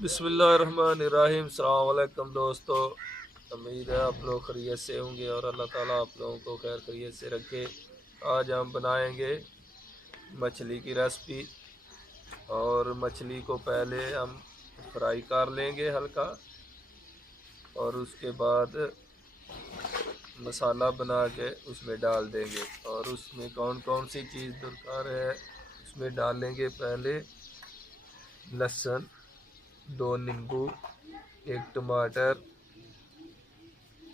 बिस्मिल्लाहिर्रहमानिर्रहीम। अस्सलाम वालेकुम दोस्तों, उम्मीद है आप लोग खैरियत से होंगे और अल्लाह ताला आप लोगों को खैर खैरियत से रखे। आज हम बनाएंगे मछली की रेसिपी। और मछली को पहले हम फ्राई कर लेंगे हल्का, और उसके बाद मसाला बना के उसमें डाल देंगे। और उसमें कौन कौन सी चीज़ दरकार है उसमें डालेंगे। पहले लहसुन, 2 नींबू, 1 टमाटर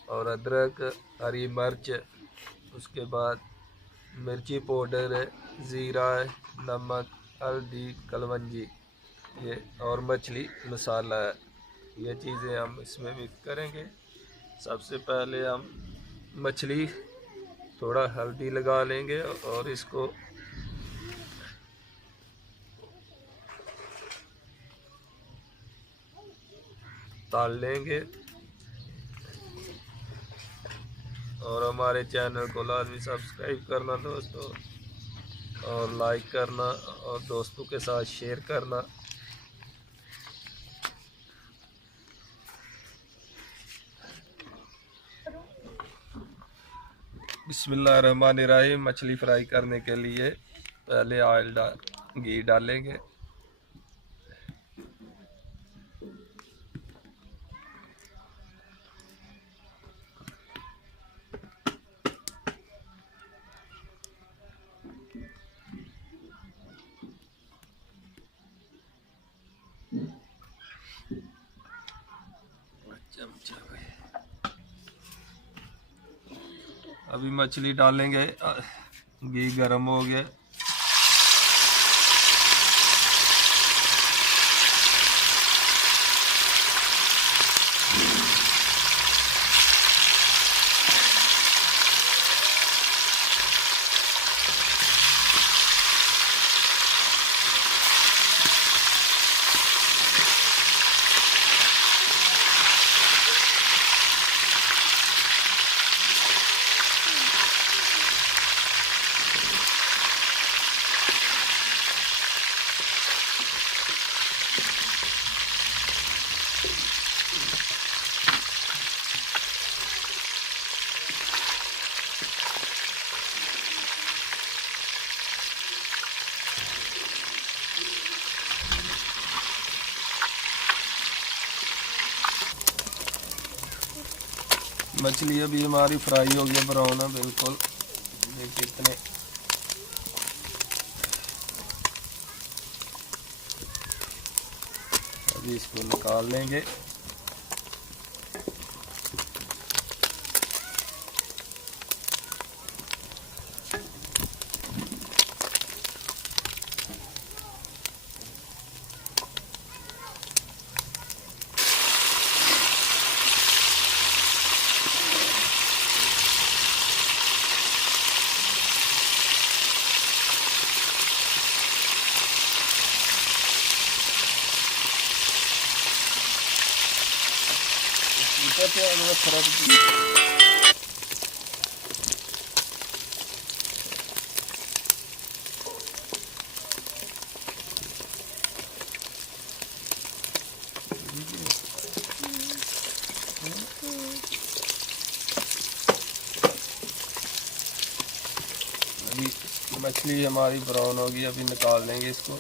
और अदरक, हरी मिर्च, उसके बाद मिर्ची पाउडर है, ज़ीरा है, नमक, हल्दी, कलवंजी, ये और मछली मसाला है। ये चीज़ें हम इसमें मिक्स करेंगे। सबसे पहले हम मछली थोड़ा हल्दी लगा लेंगे और इसको तल लेंगे। और हमारे चैनल को लाजमी सब्सक्राइब करना दोस्तों, और लाइक करना और दोस्तों के साथ शेयर करना। बिस्मिल्लाहिर्रहमानिर्रहीम। मछली फ्राई करने के लिए पहले घी डालेंगे। अभी मछली डालेंगे। घी गर्म हो गया। मछली अभी हमारी फ्राई हो गया, ब्राउन है बिल्कुल। ये कितने अभी इसको निकाल लेंगे। अभी मछली हमारी ब्राउन होगी, अभी निकाल देंगे इसको।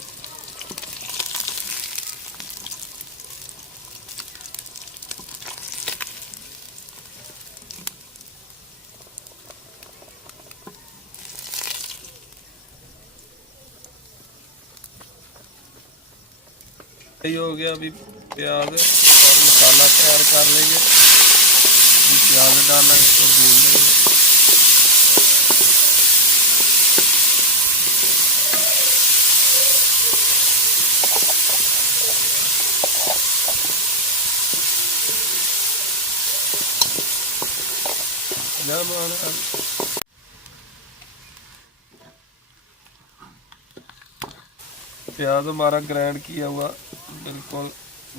ये हो गया। अभी प्याज और मसाला तैयार कर लेंगे। प्याज डालना, इसको भून लेंगे। प्याज हमारा ग्राइंड किया हुआ बिल्कुल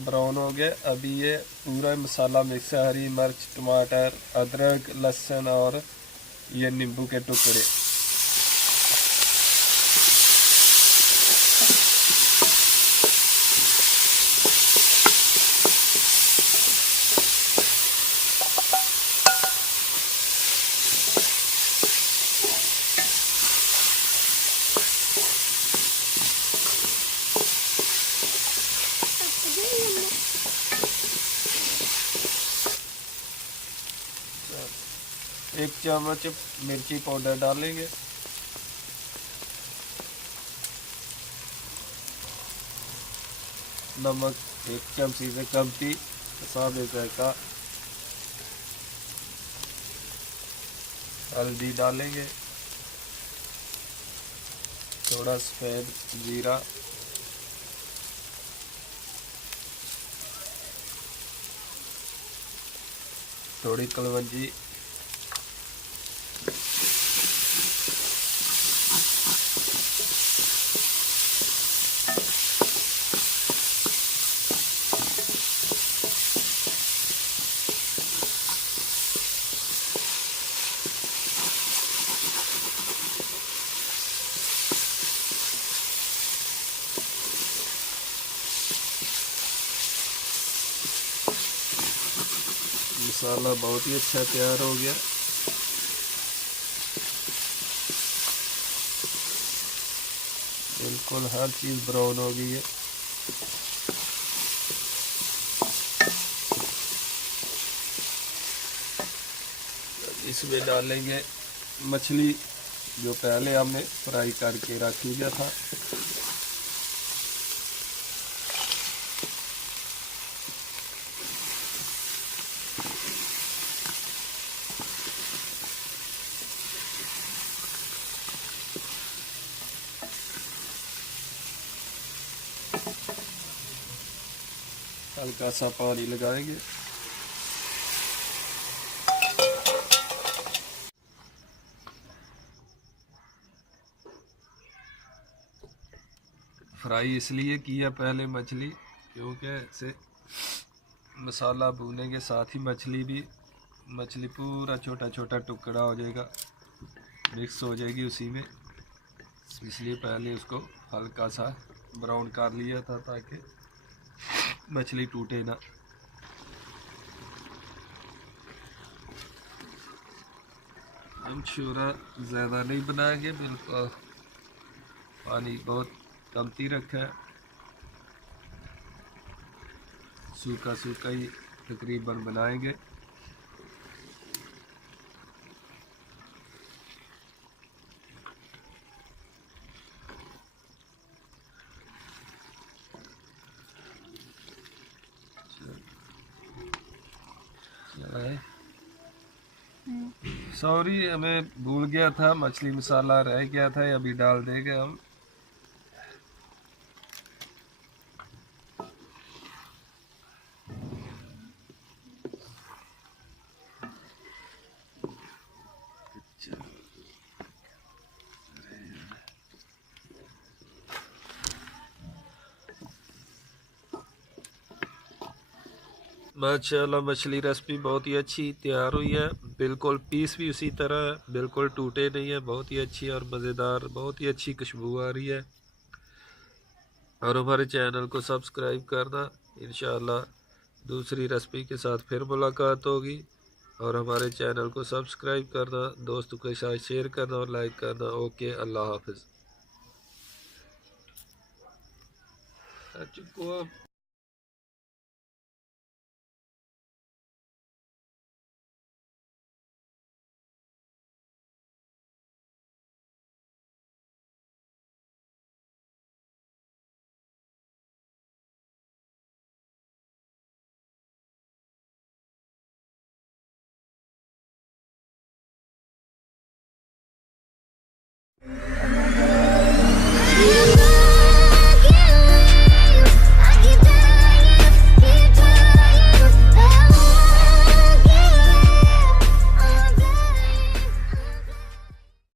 ब्राउन हो गया। अभी ये पूरा मसाला मिक्स है, हरी मिर्च, टमाटर, अदरक, लहसुन और ये नींबू के टुकड़े। चम्मच मिर्ची पाउडर डालेंगे। नमक 1 चमची से कम थी, स्वाद का। हल्दी डालेंगे, थोड़ा सफ़ेद जीरा, थोड़ी कलवंजी, मसाला बहुत ही अच्छा तैयार हो गया। बिल्कुल हर चीज़ ब्राउन हो गई है। इसमें डालेंगे मछली जो पहले हमने फ्राई करके रख लिया था। हल्का सा पानी लगाएंगे। फ्राई इसलिए किया पहले मछली, क्योंकि इससे मसाला भूनने के साथ ही मछली पूरा छोटा छोटा टुकड़ा हो जाएगा, मिक्स हो जाएगी उसी में। इसलिए पहले उसको हल्का सा ब्राउन कर लिया था ताकि मछली टूटे ना। हम शूरा ज़्यादा नहीं बनाएंगे, बिल्कुल पानी बहुत कमती रखा है, सूखा सूखा ही तकरीबन बनाएंगे। सॉरी, हमें भूल गया था, मछली मसाला रह गया था, अभी डाल देंगे हम। माशाल्लाह मछली रेसिपी बहुत ही अच्छी तैयार हुई है। बिल्कुल पीस भी उसी तरह है, बिल्कुल टूटे नहीं है। बहुत ही अच्छी और मज़ेदार, बहुत ही अच्छी खुशबू आ रही है। और हमारे चैनल को सब्सक्राइब करना। इंशाल्लाह दूसरी रेसिपी के साथ फिर मुलाकात होगी। और हमारे चैनल को सब्सक्राइब करना, दोस्तों के साथ शेयर करना और लाइक करना। ओके, अल्लाह हाफिज़।